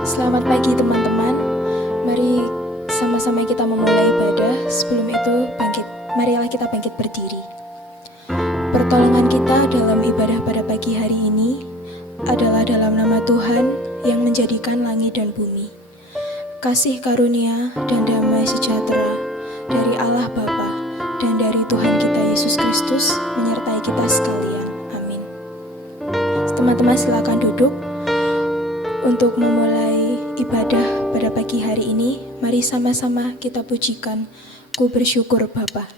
Selamat pagi teman-teman. Mari sama-sama kita memulai ibadah. Sebelum itu marilah kita bangkit berdiri. Pertolongan kita dalam ibadah pada pagi hari ini adalah dalam nama Tuhan yang menjadikan langit dan bumi. Kasih karunia dan damai sejahtera dari Allah Bapa dan dari Tuhan kita Yesus Kristus menyertai kita sekalian. Amin. Teman-teman silakan duduk. Untuk memulai ibadah pada pagi hari ini, mari sama-sama kita pujikan Ku Bersyukur Bapa.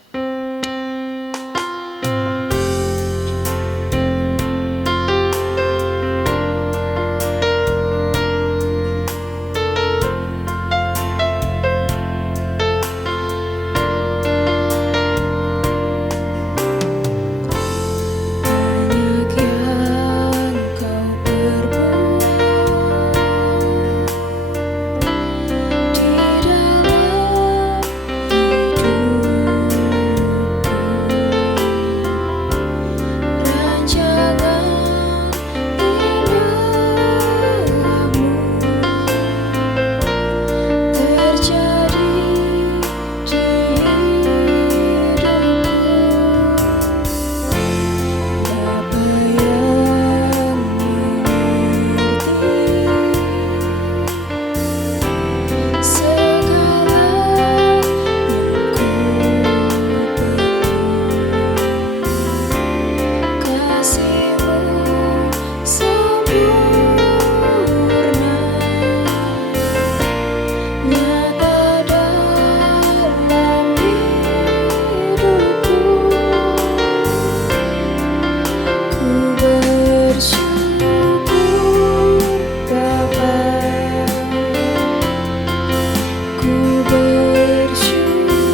Ku bersyukur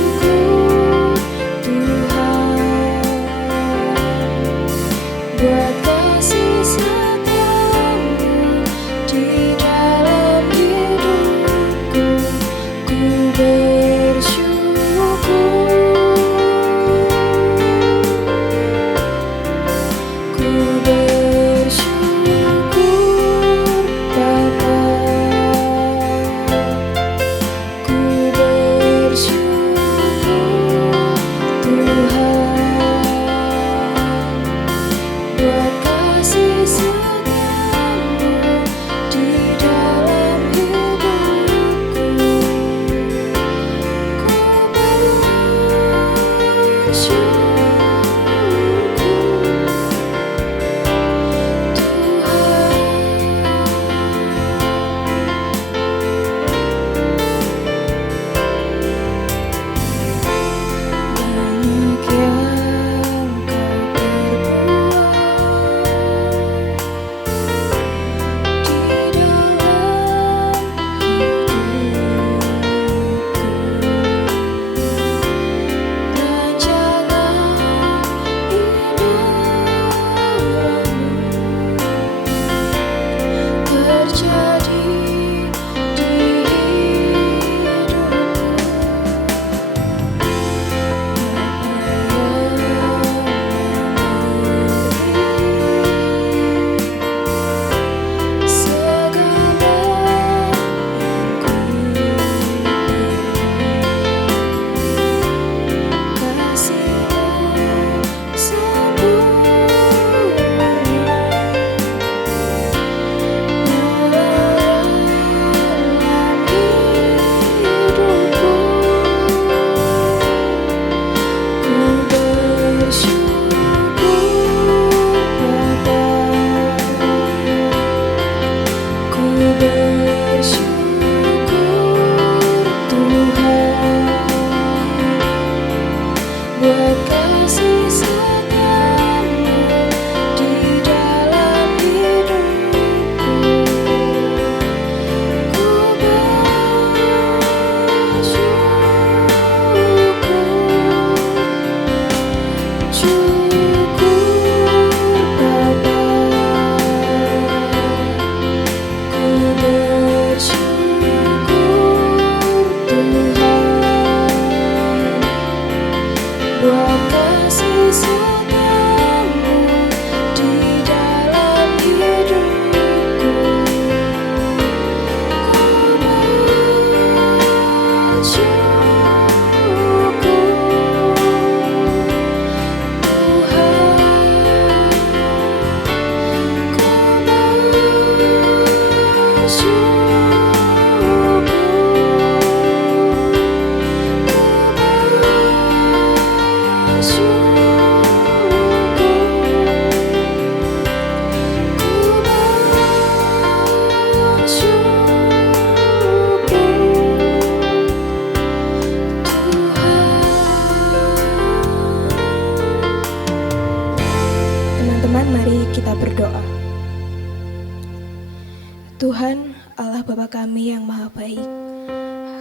Tuhan, Allah Bapa kami yang Maha Baik,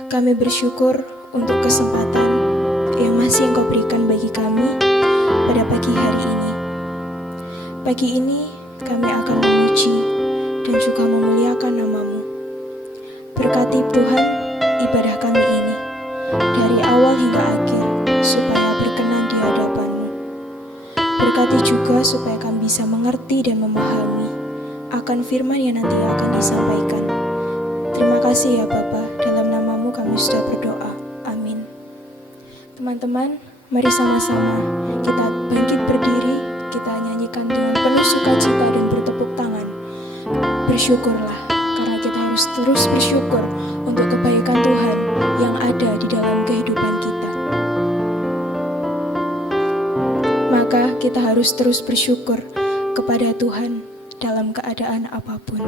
kami bersyukur untuk kesempatan yang masih Engkau berikan bagi kami pada pagi hari ini. Pagi ini kami akan memuji dan juga memuliakan nama-Mu. Berkati Tuhan ibadah kami ini dari awal hingga akhir supaya berkenan di hadapan-Mu. Berkati juga supaya kami bisa mengerti dan memahami akan firman yang nanti akan disampaikan. Terima kasih ya Bapa, dalam nama-Mu kami sudah berdoa. Amin. Teman-teman, mari sama-sama kita bangkit berdiri, kita nyanyikan dengan penuh sukacita dan bertepuk tangan. Bersyukurlah, karena kita harus terus bersyukur untuk kebaikan Tuhan yang ada di dalam kehidupan kita. Maka kita harus terus bersyukur kepada Tuhan dalam keadaan apapun.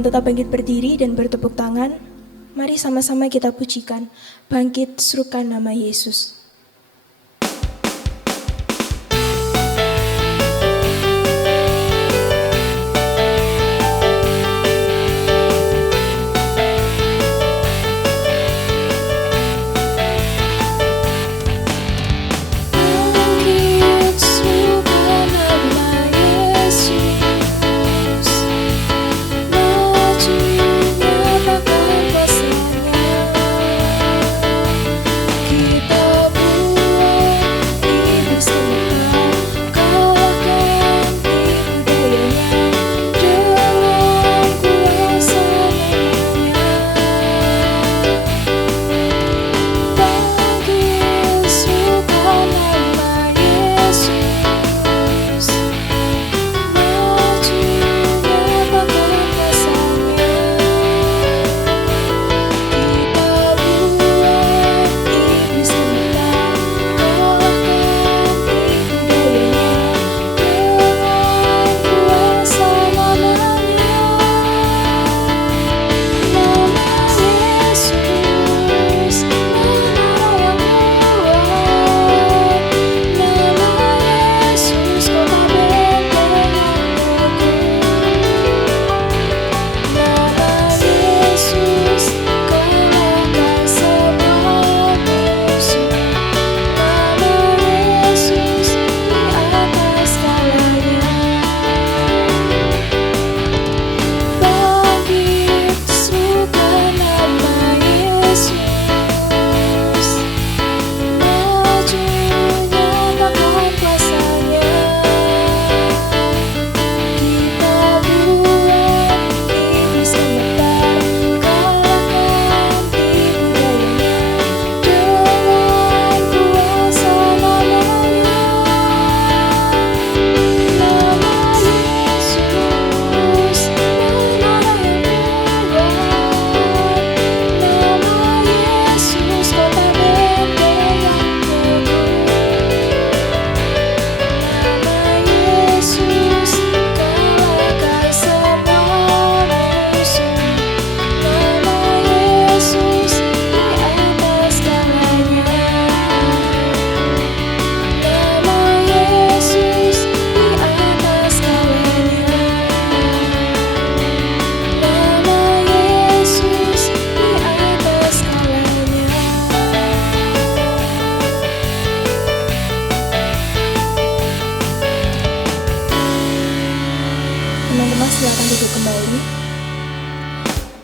Tetap bangkit berdiri dan bertepuk tangan. Mari sama-sama kita pujikan, bangkit serukan nama Yesus.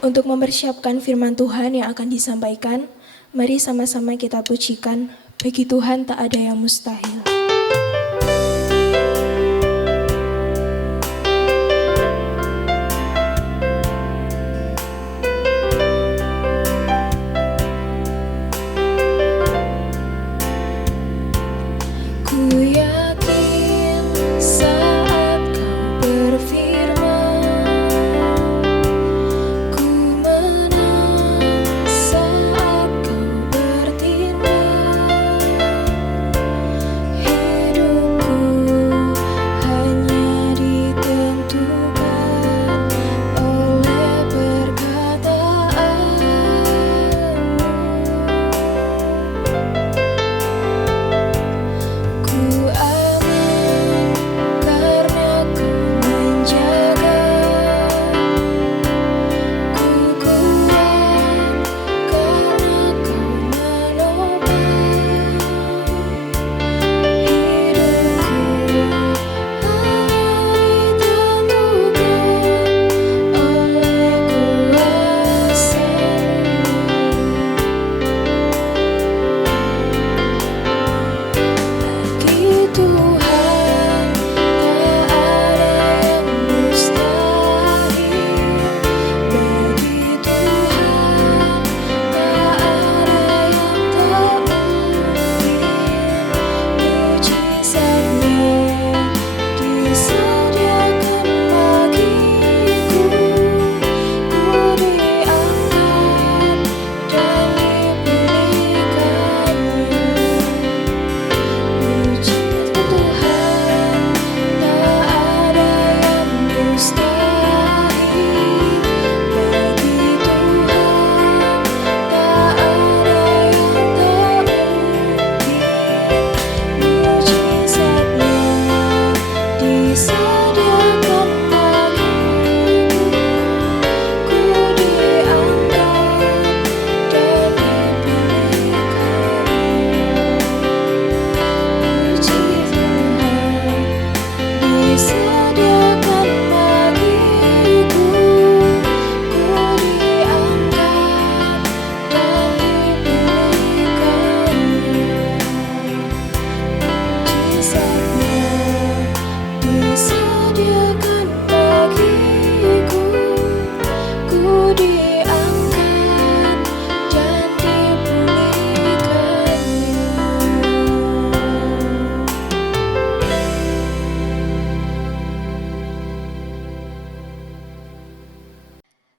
Untuk mempersiapkan firman Tuhan yang akan disampaikan, mari sama-sama kita pujikan, bagi Tuhan tak ada yang mustahil.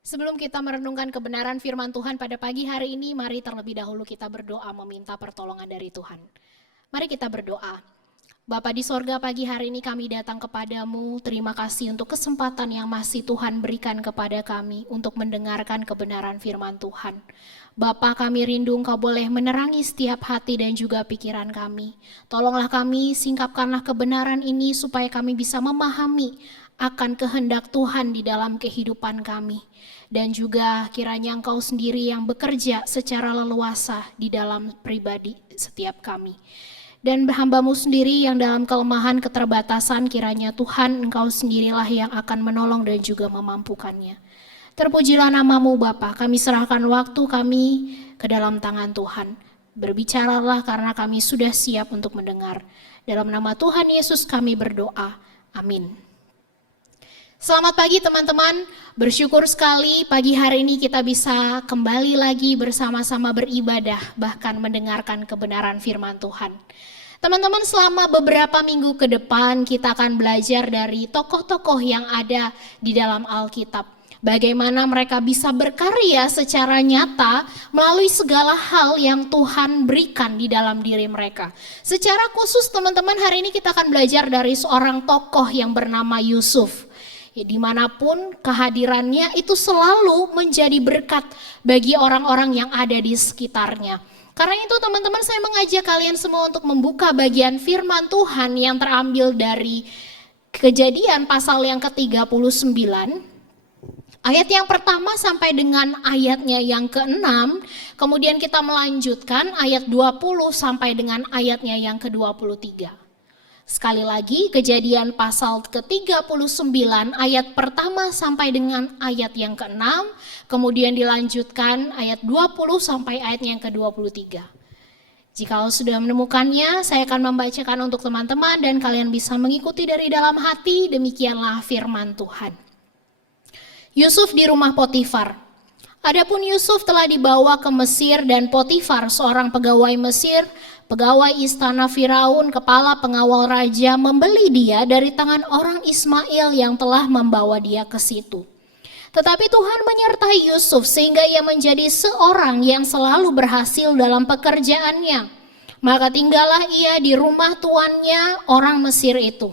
Sebelum kita merenungkan kebenaran firman Tuhan pada pagi hari ini, mari terlebih dahulu kita berdoa meminta pertolongan dari Tuhan. Mari kita berdoa. Bapa di sorga, pagi hari ini kami datang kepadamu, terima kasih untuk kesempatan yang masih Tuhan berikan kepada kami untuk mendengarkan kebenaran firman Tuhan. Bapa, kami rindu Engkau boleh menerangi setiap hati dan juga pikiran kami. Tolonglah kami, singkapkanlah kebenaran ini supaya kami bisa memahami akan kehendak Tuhan di dalam kehidupan kami. Dan juga kiranya Engkau sendiri yang bekerja secara leluasa di dalam pribadi setiap kami. Dan hamba-Mu sendiri yang dalam kelemahan keterbatasan, kiranya Tuhan Engkau sendirilah yang akan menolong dan juga memampukannya. Terpujilah nama-Mu Bapa, kami serahkan waktu kami ke dalam tangan Tuhan. Berbicaralah karena kami sudah siap untuk mendengar. Dalam nama Tuhan Yesus kami berdoa, amin. Selamat pagi teman-teman, bersyukur sekali pagi hari ini kita bisa kembali lagi bersama-sama beribadah, bahkan mendengarkan kebenaran firman Tuhan. Teman-teman, selama beberapa minggu ke depan kita akan belajar dari tokoh-tokoh yang ada di dalam Alkitab. Bagaimana mereka bisa berkarya secara nyata melalui segala hal yang Tuhan berikan di dalam diri mereka. Secara khusus teman-teman, hari ini kita akan belajar dari seorang tokoh yang bernama Yusuf. Ya, dimanapun kehadirannya itu selalu menjadi berkat bagi orang-orang yang ada di sekitarnya. Karena itu teman-teman, saya mengajak kalian semua untuk membuka bagian firman Tuhan yang terambil dari Kejadian pasal yang ke-39. Ayat yang pertama sampai dengan ayatnya yang ke-6. Kemudian kita melanjutkan ayat 20 sampai dengan ayatnya yang ke-23. Sekali lagi, Kejadian pasal ke-39 ayat pertama sampai dengan ayat yang ke-6, kemudian dilanjutkan ayat 20 sampai ayat yang ke-23. Jika sudah menemukannya, saya akan membacakan untuk teman-teman dan kalian bisa mengikuti dari dalam hati. Demikianlah firman Tuhan. Yusuf di rumah Potifar. Adapun Yusuf telah dibawa ke Mesir dan Potifar, seorang pegawai Mesir, pegawai istana Firaun, kepala pengawal raja, membeli dia dari tangan orang Ismail yang telah membawa dia ke situ. Tetapi Tuhan menyertai Yusuf sehingga ia menjadi seorang yang selalu berhasil dalam pekerjaannya. Maka tinggallah ia di rumah tuannya orang Mesir itu.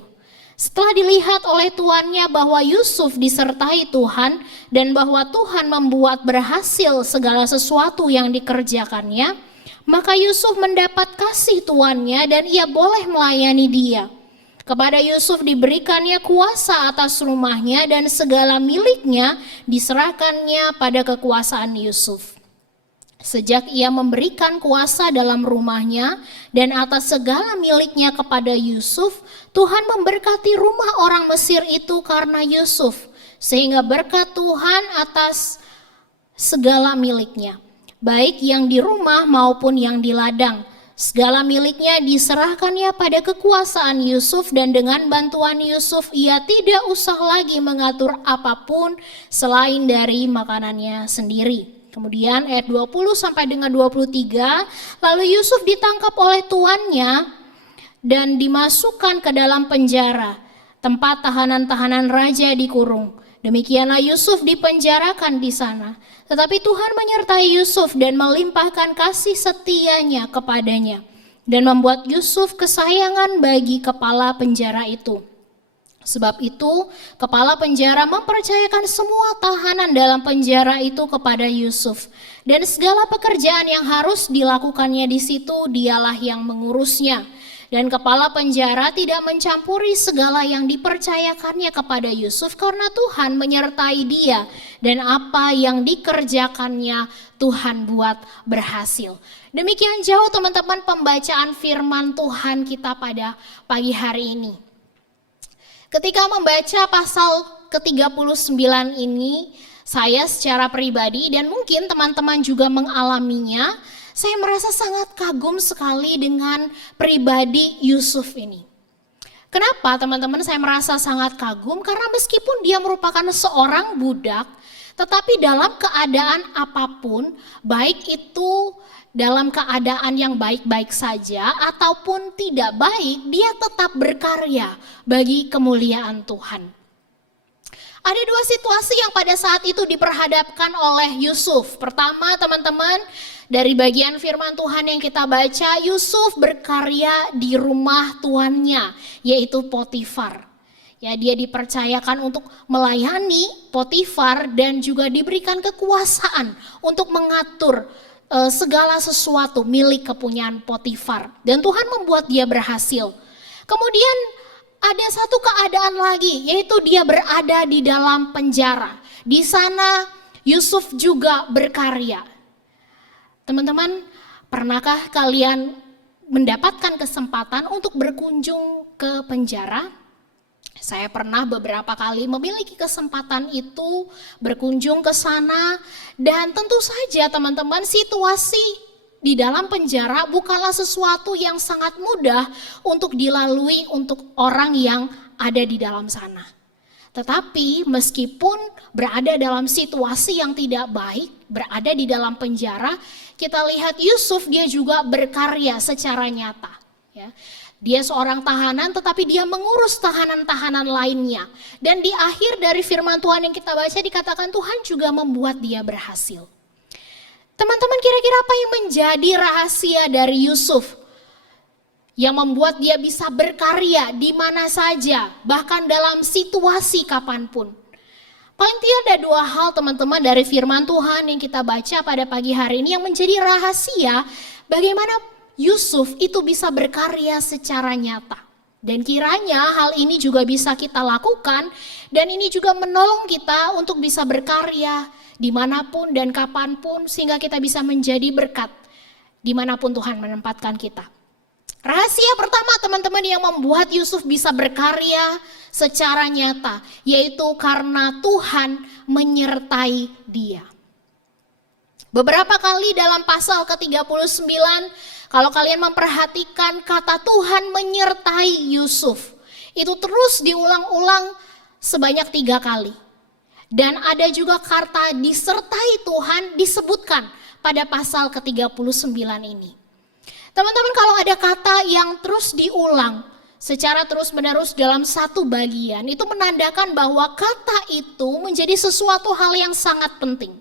Setelah dilihat oleh tuannya bahwa Yusuf disertai Tuhan dan bahwa Tuhan membuat berhasil segala sesuatu yang dikerjakannya, maka Yusuf mendapat kasih tuannya dan ia boleh melayani dia. Kepada Yusuf diberikannya kuasa atas rumahnya dan segala miliknya diserahkannya pada kekuasaan Yusuf. Sejak ia memberikan kuasa dalam rumahnya dan atas segala miliknya kepada Yusuf, Tuhan memberkati rumah orang Mesir itu karena Yusuf, sehingga berkat Tuhan atas segala miliknya, baik yang di rumah maupun yang di ladang. Segala miliknya diserahkannya pada kekuasaan Yusuf dan dengan bantuan Yusuf ia tidak usah lagi mengatur apapun selain dari makanannya sendiri. Kemudian ayat 20 sampai dengan 23, lalu Yusuf ditangkap oleh tuannya dan dimasukkan ke dalam penjara, tempat tahanan-tahanan raja dikurung. Demikianlah Yusuf dipenjarakan di sana. Tetapi Tuhan menyertai Yusuf dan melimpahkan kasih setianya kepadanya dan membuat Yusuf kesayangan bagi kepala penjara itu. Sebab itu, kepala penjara mempercayakan semua tahanan dalam penjara itu kepada Yusuf. Dan segala pekerjaan yang harus dilakukannya di situ, dialah yang mengurusnya. Dan kepala penjara tidak mencampuri segala yang dipercayakannya kepada Yusuf karena Tuhan menyertai dia. Dan apa yang dikerjakannya Tuhan buat berhasil. Demikian jauh teman-teman pembacaan firman Tuhan kita pada pagi hari ini. Ketika membaca pasal ke-39 ini, saya secara pribadi dan mungkin teman-teman juga mengalaminya, saya merasa sangat kagum sekali dengan pribadi Yusuf ini. Kenapa teman-teman saya merasa sangat kagum? Karena meskipun dia merupakan seorang budak, tetapi dalam keadaan apapun, baik itu dalam keadaan yang baik-baik saja ataupun tidak baik, dia tetap berkarya bagi kemuliaan Tuhan. Ada dua situasi yang pada saat itu diperhadapkan oleh Yusuf. Pertama teman-teman, dari bagian firman Tuhan yang kita baca, Yusuf berkarya di rumah tuannya, yaitu Potifar. Ya, dia dipercayakan untuk melayani Potifar dan juga diberikan kekuasaan untuk mengatur segala sesuatu milik kepunyaan Potifar. Dan Tuhan membuat dia berhasil. Kemudian ada satu keadaan lagi, yaitu dia berada di dalam penjara. Di sana Yusuf juga berkarya. Teman-teman, pernahkah kalian mendapatkan kesempatan untuk berkunjung ke penjara? Saya pernah beberapa kali memiliki kesempatan itu berkunjung ke sana dan tentu saja teman-teman situasi di dalam penjara bukanlah sesuatu yang sangat mudah untuk dilalui untuk orang yang ada di dalam sana. Tetapi meskipun berada dalam situasi yang tidak baik, berada di dalam penjara, kita lihat Yusuf dia juga berkarya secara nyata. Ya. Dia seorang tahanan tetapi dia mengurus tahanan-tahanan lainnya. Dan di akhir dari firman Tuhan yang kita baca dikatakan Tuhan juga membuat dia berhasil. Teman-teman, kira-kira apa yang menjadi rahasia dari Yusuf yang membuat dia bisa berkarya di mana saja, bahkan dalam situasi kapanpun? Paling tidak ada dua hal teman-teman dari firman Tuhan yang kita baca pada pagi hari ini yang menjadi rahasia bagaimana Yusuf itu bisa berkarya secara nyata. Dan kiranya hal ini juga bisa kita lakukan dan ini juga menolong kita untuk bisa berkarya dimanapun dan kapanpun sehingga kita bisa menjadi berkat dimanapun Tuhan menempatkan kita. Rahasia pertama teman-teman yang membuat Yusuf bisa berkarya secara nyata, yaitu karena Tuhan menyertai dia. Beberapa kali dalam pasal ke-39, kalau kalian memperhatikan kata Tuhan menyertai Yusuf, itu terus diulang-ulang sebanyak 3 kali. Dan ada juga kata disertai Tuhan disebutkan pada pasal ke-39 ini. Teman-teman, kalau ada kata yang terus diulang secara terus-menerus dalam satu bagian, itu menandakan bahwa kata itu menjadi sesuatu hal yang sangat penting.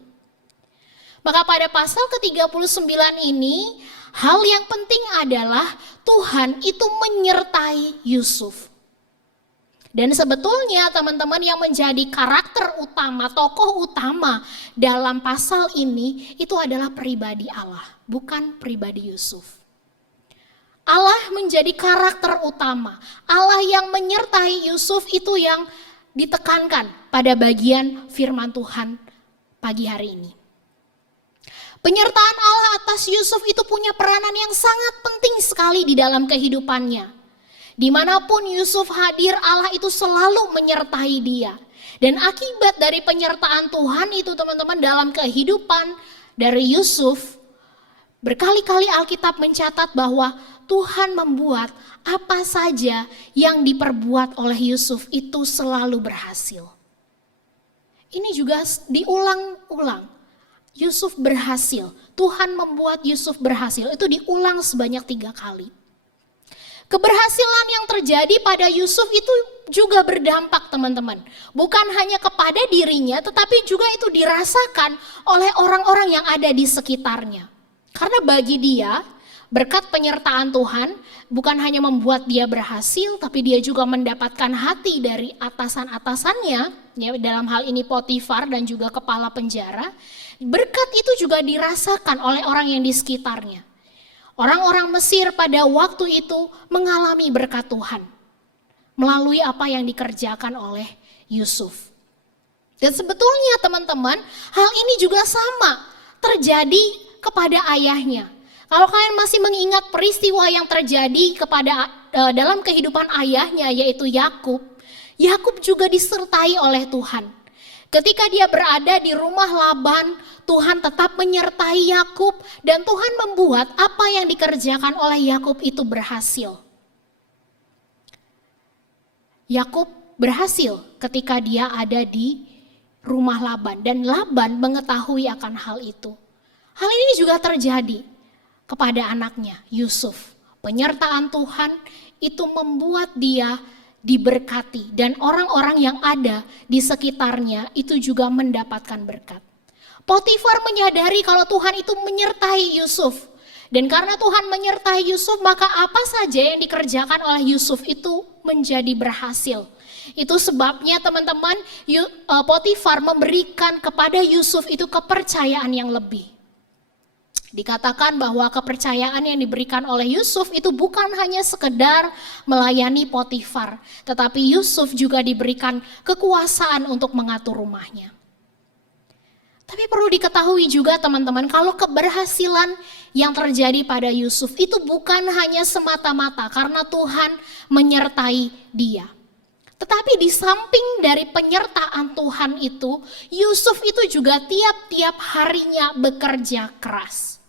Maka pada pasal ke-39 ini, hal yang penting adalah Tuhan itu menyertai Yusuf. Dan sebetulnya teman-teman yang menjadi karakter utama, tokoh utama dalam pasal ini, itu adalah pribadi Allah, bukan pribadi Yusuf. Allah menjadi karakter utama. Allah yang menyertai Yusuf itu yang ditekankan pada bagian firman Tuhan pagi hari ini. Penyertaan Allah atas Yusuf itu punya peranan yang sangat penting sekali di dalam kehidupannya. Dimanapun Yusuf hadir, Allah itu selalu menyertai dia. Dan akibat dari penyertaan Tuhan itu teman-teman dalam kehidupan dari Yusuf, berkali-kali Alkitab mencatat bahwa Tuhan membuat apa saja yang diperbuat oleh Yusuf itu selalu berhasil. Ini juga diulang-ulang. Yusuf berhasil. Tuhan membuat Yusuf berhasil. Itu diulang sebanyak 3 kali. Keberhasilan yang terjadi pada Yusuf itu juga berdampak teman-teman. Bukan hanya kepada dirinya, tetapi juga itu dirasakan oleh orang-orang yang ada di sekitarnya. Karena bagi dia, berkat penyertaan Tuhan bukan hanya membuat dia berhasil, tapi dia juga mendapatkan hati dari atasan-atasannya, ya, dalam hal ini Potifar dan juga kepala penjara. Berkat itu juga dirasakan oleh orang yang di sekitarnya. Orang-orang Mesir pada waktu itu mengalami berkat Tuhan melalui apa yang dikerjakan oleh Yusuf. Dan sebetulnya teman-teman, hal ini juga sama terjadi kepada ayahnya. Kalau kalian masih mengingat peristiwa yang terjadi dalam kehidupan ayahnya, yaitu Yakub, Yakub juga disertai oleh Tuhan. Ketika dia berada di rumah Laban, Tuhan tetap menyertai Yakub dan Tuhan membuat apa yang dikerjakan oleh Yakub itu berhasil. Yakub berhasil ketika dia ada di rumah Laban dan Laban mengetahui akan hal itu. Hal ini juga terjadi kepada anaknya Yusuf. Penyertaan Tuhan itu membuat dia diberkati dan orang-orang yang ada di sekitarnya itu juga mendapatkan berkat. Potifar menyadari kalau Tuhan itu menyertai Yusuf. Dan karena Tuhan menyertai Yusuf, maka apa saja yang dikerjakan oleh Yusuf itu menjadi berhasil. Itu sebabnya teman-teman, Potifar memberikan kepada Yusuf itu kepercayaan yang lebih. Dikatakan bahwa kepercayaan yang diberikan oleh Yusuf itu bukan hanya sekedar melayani Potifar, tetapi Yusuf juga diberikan kekuasaan untuk mengatur rumahnya. Tapi perlu diketahui juga teman-teman, kalau keberhasilan yang terjadi pada Yusuf itu bukan hanya semata-mata karena Tuhan menyertai dia. Tetapi di samping dari penyertaan Tuhan itu, Yusuf itu juga tiap-tiap harinya bekerja keras.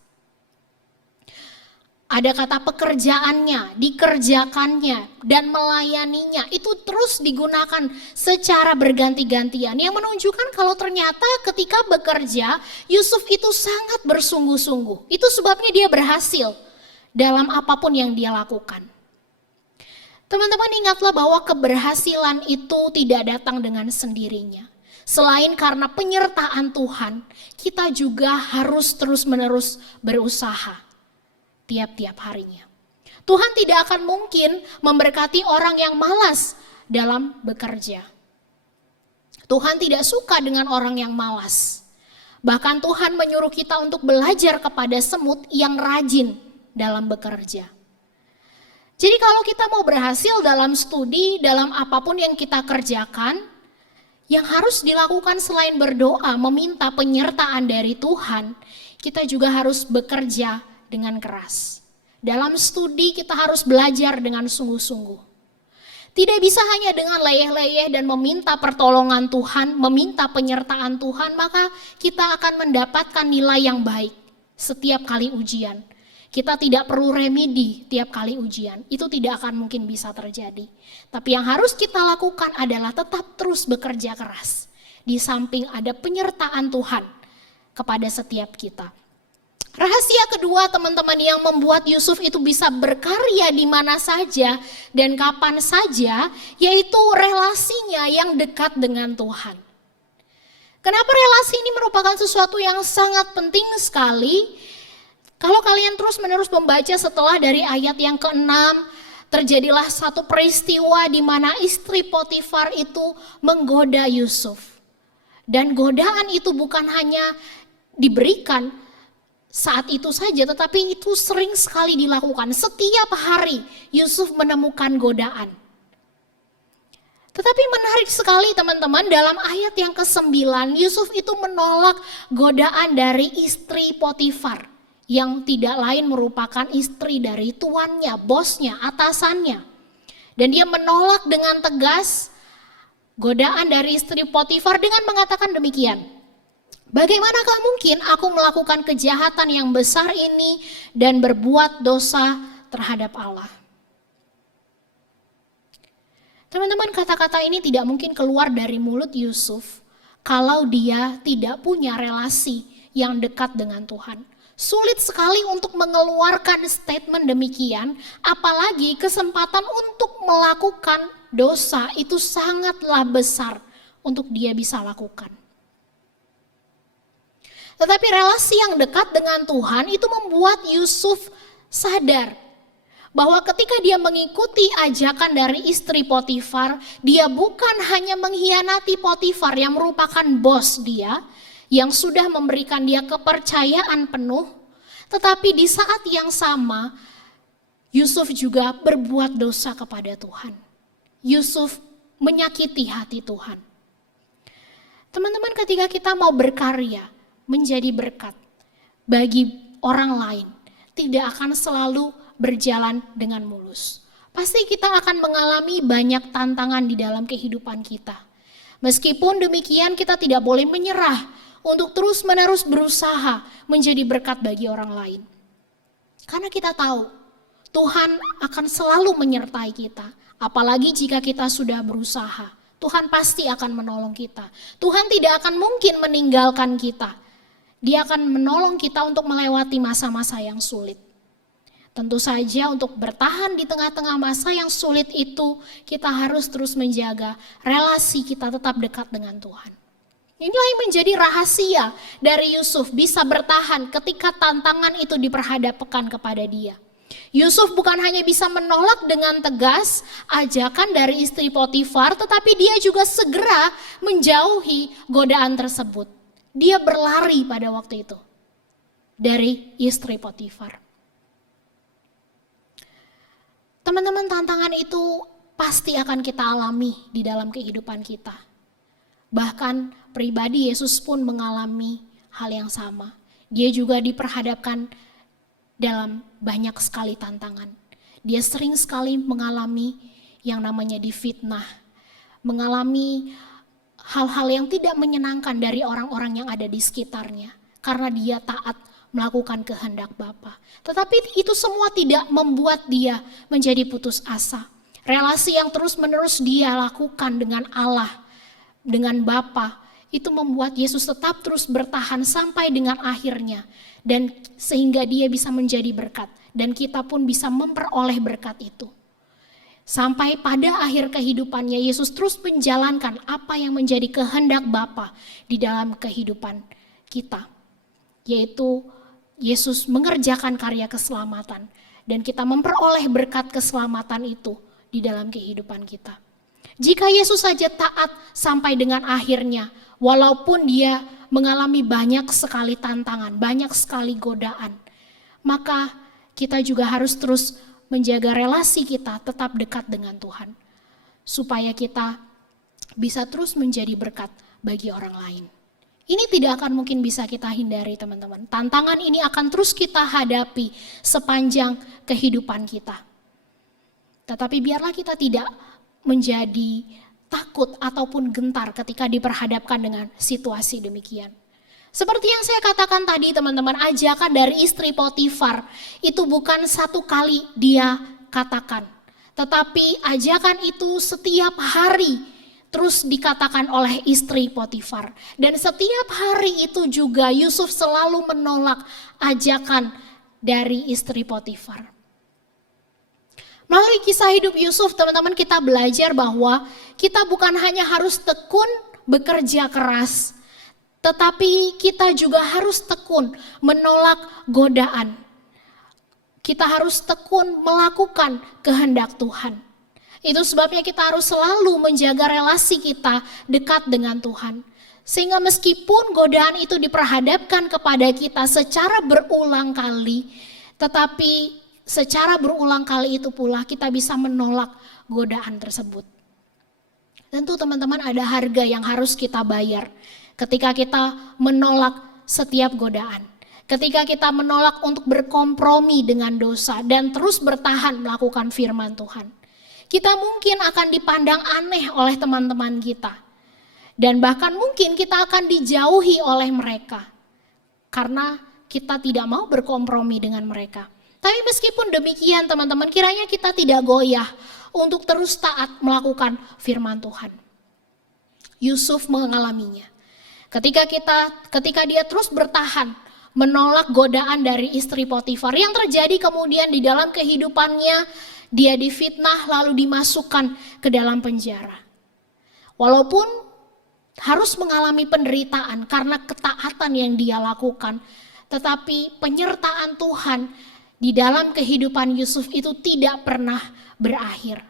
Ada kata pekerjaannya, dikerjakannya, dan melayaninya itu terus digunakan secara berganti-gantian. Yang menunjukkan kalau ternyata ketika bekerja, Yusuf itu sangat bersungguh-sungguh. Itu sebabnya dia berhasil dalam apapun yang dia lakukan. Teman-teman ingatlah bahwa keberhasilan itu tidak datang dengan sendirinya. Selain karena penyertaan Tuhan, kita juga harus terus-menerus berusaha. Tiap-tiap harinya. Tuhan tidak akan mungkin memberkati orang yang malas dalam bekerja. Tuhan tidak suka dengan orang yang malas. Bahkan Tuhan menyuruh kita untuk belajar kepada semut yang rajin dalam bekerja. Jadi kalau kita mau berhasil dalam studi, dalam apapun yang kita kerjakan, yang harus dilakukan selain berdoa, meminta penyertaan dari Tuhan, kita juga harus bekerja dengan keras. Dalam studi kita harus belajar dengan sungguh-sungguh. Tidak bisa hanya dengan leyeh-leyeh dan meminta pertolongan Tuhan, meminta penyertaan Tuhan, maka kita akan mendapatkan nilai yang baik setiap kali ujian. Kita tidak perlu remedi tiap kali ujian, itu tidak akan mungkin bisa terjadi. Tapi yang harus kita lakukan adalah tetap terus bekerja keras. Di samping ada penyertaan Tuhan kepada setiap kita. Rahasia kedua teman-teman yang membuat Yusuf itu bisa berkarya di mana saja dan kapan saja, yaitu relasinya yang dekat dengan Tuhan. Kenapa relasi ini merupakan sesuatu yang sangat penting sekali? Kalau kalian terus-menerus membaca setelah dari ayat yang ke-6, terjadilah satu peristiwa di mana istri Potifar itu menggoda Yusuf. Dan godaan itu bukan hanya diberikan saat itu saja, tetapi itu sering sekali dilakukan. Setiap hari Yusuf menemukan godaan. Tetapi menarik sekali teman-teman, dalam ayat yang ke-9 Yusuf itu menolak godaan dari istri Potifar, yang tidak lain merupakan istri dari tuannya, bosnya, atasannya. Dan dia menolak dengan tegas godaan dari istri Potifar dengan mengatakan demikian. Bagaimanakah mungkin aku melakukan kejahatan yang besar ini dan berbuat dosa terhadap Allah? Teman-teman, kata-kata ini tidak mungkin keluar dari mulut Yusuf kalau dia tidak punya relasi yang dekat dengan Tuhan. Sulit sekali untuk mengeluarkan statement demikian, apalagi kesempatan untuk melakukan dosa itu sangatlah besar untuk dia bisa lakukan. Tetapi relasi yang dekat dengan Tuhan itu membuat Yusuf sadar bahwa ketika dia mengikuti ajakan dari istri Potifar, dia bukan hanya mengkhianati Potifar yang merupakan bos dia, yang sudah memberikan dia kepercayaan penuh, tetapi di saat yang sama Yusuf juga berbuat dosa kepada Tuhan. Yusuf menyakiti hati Tuhan. Teman-teman, ketika kita mau berkarya menjadi berkat bagi orang lain, tidak akan selalu berjalan dengan mulus. Pasti kita akan mengalami banyak tantangan di dalam kehidupan kita. Meskipun demikian, kita tidak boleh menyerah untuk terus-menerus berusaha menjadi berkat bagi orang lain. Karena kita tahu Tuhan akan selalu menyertai kita. Apalagi jika kita sudah berusaha, Tuhan pasti akan menolong kita. Tuhan tidak akan mungkin meninggalkan kita. Dia akan menolong kita untuk melewati masa-masa yang sulit. Tentu saja untuk bertahan di tengah-tengah masa yang sulit itu, kita harus terus menjaga relasi kita tetap dekat dengan Tuhan. Inilah yang menjadi rahasia dari Yusuf bisa bertahan ketika tantangan itu diperhadapkan kepada dia. Yusuf bukan hanya bisa menolak dengan tegas ajakan dari istri Potifar, tetapi dia juga segera menjauhi godaan tersebut. Dia berlari pada waktu itu dari istri Potifar. Teman-teman, tantangan itu pasti akan kita alami di dalam kehidupan kita. Bahkan pribadi Yesus pun mengalami hal yang sama. Dia juga diperhadapkan dalam banyak sekali tantangan. Dia sering sekali mengalami yang namanya difitnah, mengalami hal-hal yang tidak menyenangkan dari orang-orang yang ada di sekitarnya, karena dia taat melakukan kehendak Bapa. Tetapi itu semua tidak membuat dia menjadi putus asa. Relasi yang terus-menerus dia lakukan dengan Allah, dengan Bapa, itu membuat Yesus tetap terus bertahan sampai dengan akhirnya. Dan sehingga dia bisa menjadi berkat. Dan kita pun bisa memperoleh berkat itu. Sampai pada akhir kehidupannya Yesus terus menjalankan apa yang menjadi kehendak Bapa di dalam kehidupan kita. Yaitu Yesus mengerjakan karya keselamatan. Dan kita memperoleh berkat keselamatan itu di dalam kehidupan kita. Jika Yesus saja taat sampai dengan akhirnya, walaupun dia mengalami banyak sekali tantangan, banyak sekali godaan, maka kita juga harus terus menjaga relasi kita tetap dekat dengan Tuhan. Supaya kita bisa terus menjadi berkat bagi orang lain. Ini tidak akan mungkin bisa kita hindari, teman-teman. Tantangan ini akan terus kita hadapi sepanjang kehidupan kita. Tetapi biarlah kita tidak menjadi takut ataupun gentar ketika diperhadapkan dengan situasi demikian. Seperti yang saya katakan tadi, teman-teman, ajakan dari istri Potifar itu bukan satu kali dia katakan. Tetapi ajakan itu setiap hari terus dikatakan oleh istri Potifar. Dan setiap hari itu juga Yusuf selalu menolak ajakan dari istri Potifar. Melalui kisah hidup Yusuf, teman-teman, kita belajar bahwa kita bukan hanya harus tekun bekerja keras, tetapi kita juga harus tekun menolak godaan. Kita harus tekun melakukan kehendak Tuhan. Itu sebabnya kita harus selalu menjaga relasi kita dekat dengan Tuhan. Sehingga meskipun godaan itu diperhadapkan kepada kita secara berulang kali, tetapi secara berulang kali itu pula kita bisa menolak godaan tersebut. Tentu teman-teman, ada harga yang harus kita bayar ketika kita menolak setiap godaan. Ketika kita menolak untuk berkompromi dengan dosa dan terus bertahan melakukan firman Tuhan. Kita mungkin akan dipandang aneh oleh teman-teman kita. Dan bahkan mungkin kita akan dijauhi oleh mereka. Karena kita tidak mau berkompromi dengan mereka. Tapi meskipun demikian, teman-teman, kiranya kita tidak goyah untuk terus taat melakukan firman Tuhan. Yusuf mengalaminya. Ketika dia terus bertahan menolak godaan dari istri Potifar, yang terjadi kemudian di dalam kehidupannya, dia difitnah lalu dimasukkan ke dalam penjara. Walaupun harus mengalami penderitaan karena ketaatan yang dia lakukan, tetapi penyertaan Tuhan di dalam kehidupan Yusuf itu tidak pernah berakhir.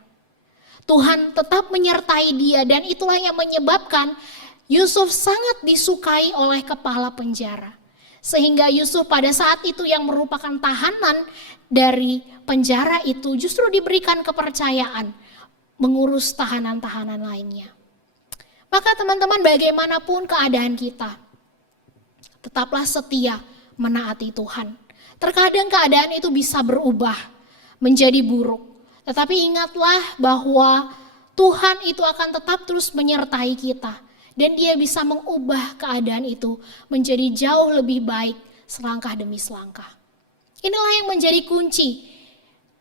Tuhan tetap menyertai dia, dan itulah yang menyebabkan Yusuf sangat disukai oleh kepala penjara. Sehingga Yusuf pada saat itu yang merupakan tahanan dari penjara itu justru diberikan kepercayaan mengurus tahanan-tahanan lainnya. Maka teman-teman, bagaimanapun keadaan kita, tetaplah setia menaati Tuhan. Terkadang keadaan itu bisa berubah menjadi buruk. Tetapi ingatlah bahwa Tuhan itu akan tetap terus menyertai kita. Dan dia bisa mengubah keadaan itu menjadi jauh lebih baik selangkah demi selangkah. Inilah yang menjadi kunci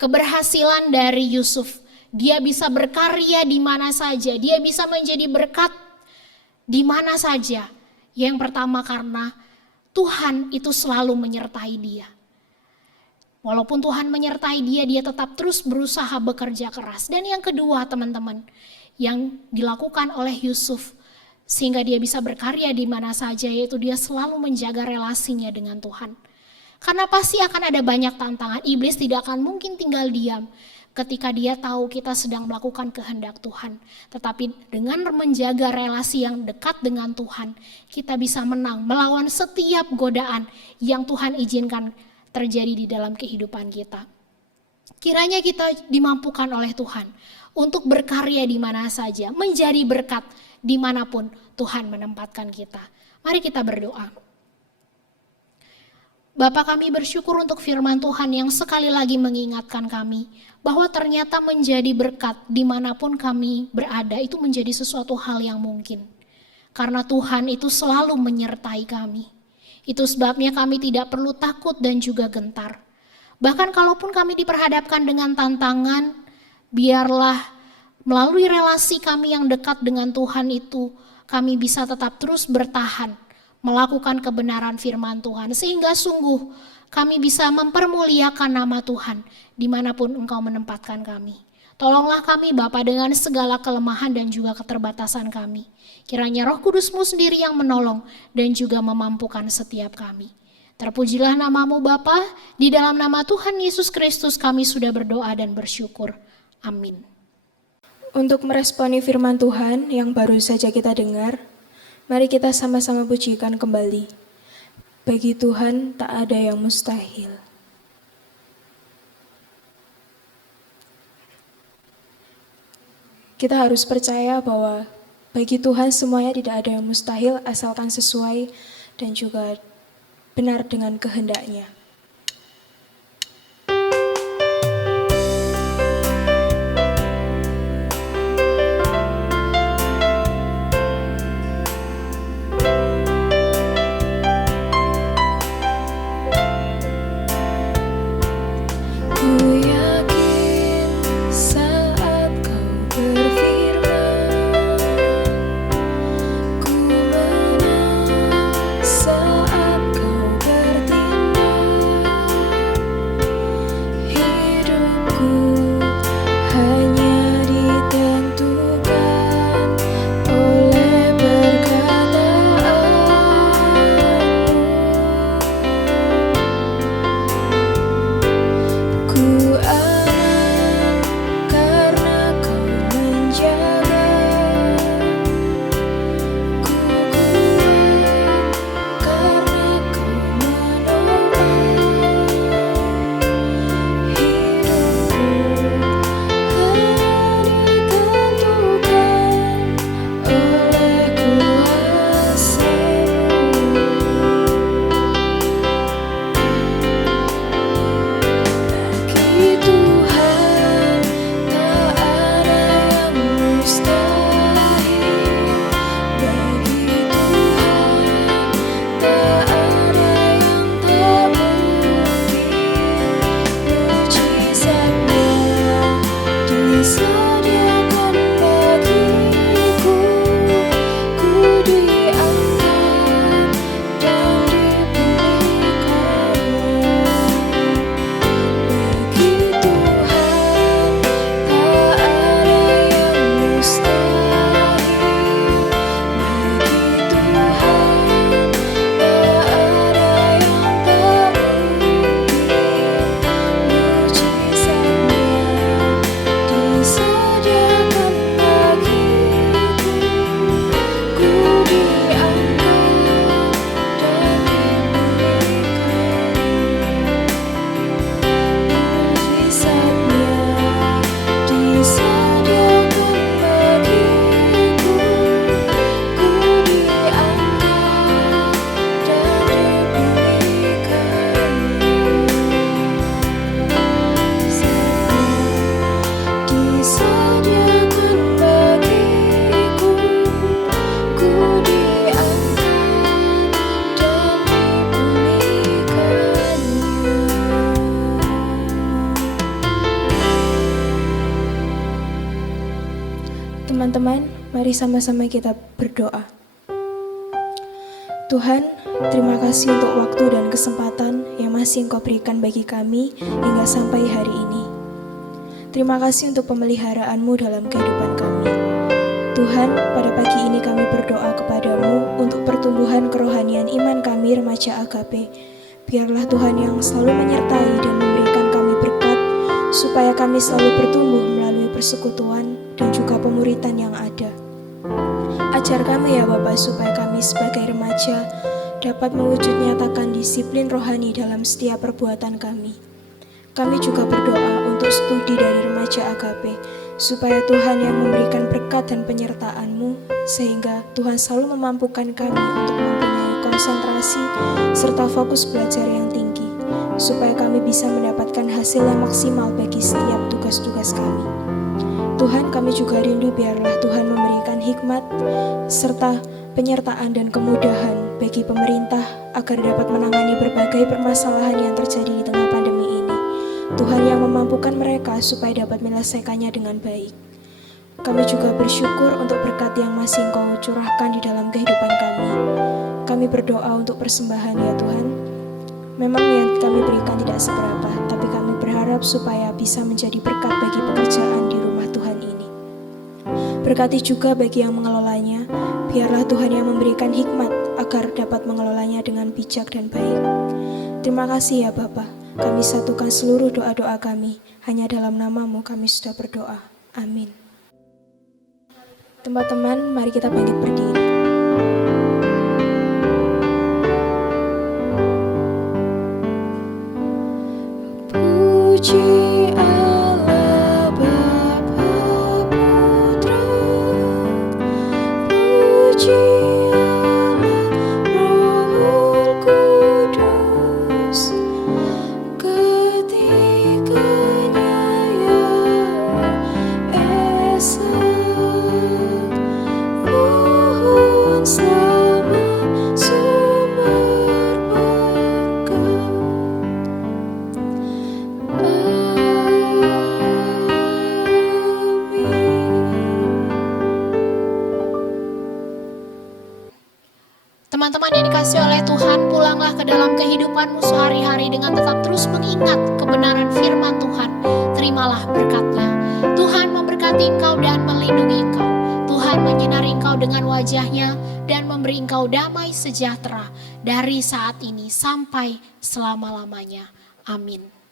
keberhasilan dari Yusuf. Dia bisa berkarya di mana saja. Dia bisa menjadi berkat di mana saja. Yang pertama karena Tuhan itu selalu menyertai dia. Walaupun Tuhan menyertai dia, dia tetap terus berusaha bekerja keras. Dan yang kedua, teman-teman, yang dilakukan oleh Yusuf sehingga dia bisa berkarya di mana saja, yaitu dia selalu menjaga relasinya dengan Tuhan. Karena pasti akan ada banyak tantangan. Iblis tidak akan mungkin tinggal diam ketika dia tahu kita sedang melakukan kehendak Tuhan. Tetapi dengan menjaga relasi yang dekat dengan Tuhan, kita bisa menang melawan setiap godaan yang Tuhan izinkan terjadi di dalam kehidupan kita. Kiranya kita dimampukan oleh Tuhan untuk berkarya di mana saja, menjadi berkat dimanapun Tuhan menempatkan kita. Mari kita berdoa. Bapa, kami bersyukur untuk firman Tuhan yang sekali lagi mengingatkan kami bahwa ternyata menjadi berkat dimanapun kami berada itu menjadi sesuatu hal yang mungkin. Karena Tuhan itu selalu menyertai kami. Itu sebabnya kami tidak perlu takut dan juga gentar. Bahkan kalaupun kami diperhadapkan dengan tantangan, biarlah melalui relasi kami yang dekat dengan Tuhan itu, kami bisa tetap terus bertahan, melakukan kebenaran firman Tuhan. Sehingga sungguh kami bisa mempermuliakan nama Tuhan dimanapun Engkau menempatkan kami. Tolonglah kami Bapa dengan segala kelemahan dan juga keterbatasan kami. Kiranya Roh Kudus-Mu sendiri yang menolong dan juga memampukan setiap kami. Terpujilah nama-Mu Bapa, di dalam nama Tuhan Yesus Kristus kami sudah berdoa dan bersyukur. Amin. Untuk meresponi firman Tuhan yang baru saja kita dengar, mari kita sama-sama pujikan kembali. Bagi Tuhan tak ada yang mustahil. Kita harus percaya bahwa Bagi Tuhan semuanya tidak ada yang mustahil asalkan sesuai dan juga benar dengan kehendak-Nya. Teman-teman, mari sama-sama kita berdoa. Tuhan, terima kasih untuk waktu dan kesempatan yang masih Engkau berikan bagi kami hingga sampai hari ini. Terima kasih untuk pemeliharaanmu dalam kehidupan kami. Tuhan, pada pagi ini kami berdoa kepadamu untuk pertumbuhan kerohanian iman kami remaja agape. Biarlah Tuhan yang selalu menyertai dan memberikan kami berkat, supaya kami selalu bertumbuh melalui persekutuan dan juga pemuritan yang ada. Ajar kami ya Bapa, supaya kami sebagai remaja dapat mewujud nyatakan disiplin rohani dalam setiap perbuatan kami. Kami juga berdoa untuk studi dari remaja agape, supaya Tuhan yang memberikan berkat dan penyertaan-Mu, sehingga Tuhan selalu memampukan kami untuk mempunyai konsentrasi serta fokus belajar yang tinggi, supaya kami bisa mendapatkan hasil yang maksimal bagi setiap tugas-tugas kami. Tuhan, kami juga rindu biarlah Tuhan memberikan hikmat serta penyertaan dan kemudahan bagi pemerintah agar dapat menangani berbagai permasalahan yang terjadi di tengah pandemi ini. Tuhan yang memampukan mereka supaya dapat menyelesaikannya dengan baik. Kami juga bersyukur untuk berkat yang masih Engkau curahkan di dalam kehidupan kami. Kami berdoa untuk persembahan ya Tuhan. Memang yang kami berikan tidak seberapa, tapi kami berharap supaya bisa menjadi berkat bagi pekerjaan di rumah Tuhan ini. Berkati juga bagi yang mengelolanya, biarlah Tuhan yang memberikan hikmat agar dapat mengelolanya dengan bijak dan baik. Terima kasih ya Bapa, kami satukan seluruh doa-doa kami, hanya dalam nama-Mu kami sudah berdoa. Amin. Teman-teman, mari kita bangkit berdiri. Puji Allah Bapa Putra Teman-teman yang dikasihi oleh Tuhan, pulanglah ke dalam kehidupanmu sehari-hari dengan tetap terus mengingat kebenaran firman Tuhan. Terimalah berkat-Nya. Tuhan memberkati engkau dan melindungi engkau. Tuhan menyinari engkau dengan wajah-Nya dan memberi engkau damai sejahtera dari saat ini sampai selama-lamanya. Amin.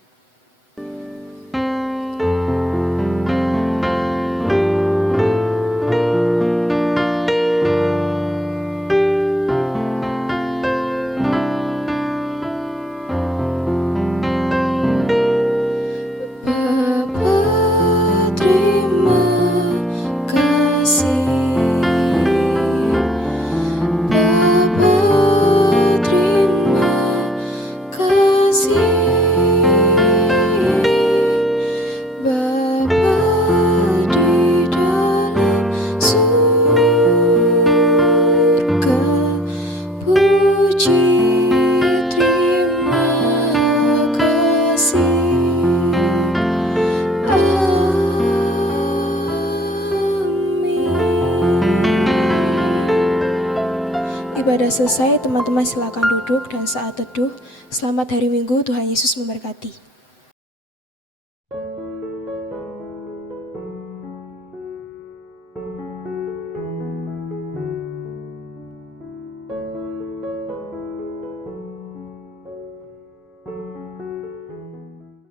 Ibadah selesai, teman-teman silakan duduk dan saat teduh. Selamat hari Minggu, Tuhan Yesus memberkati.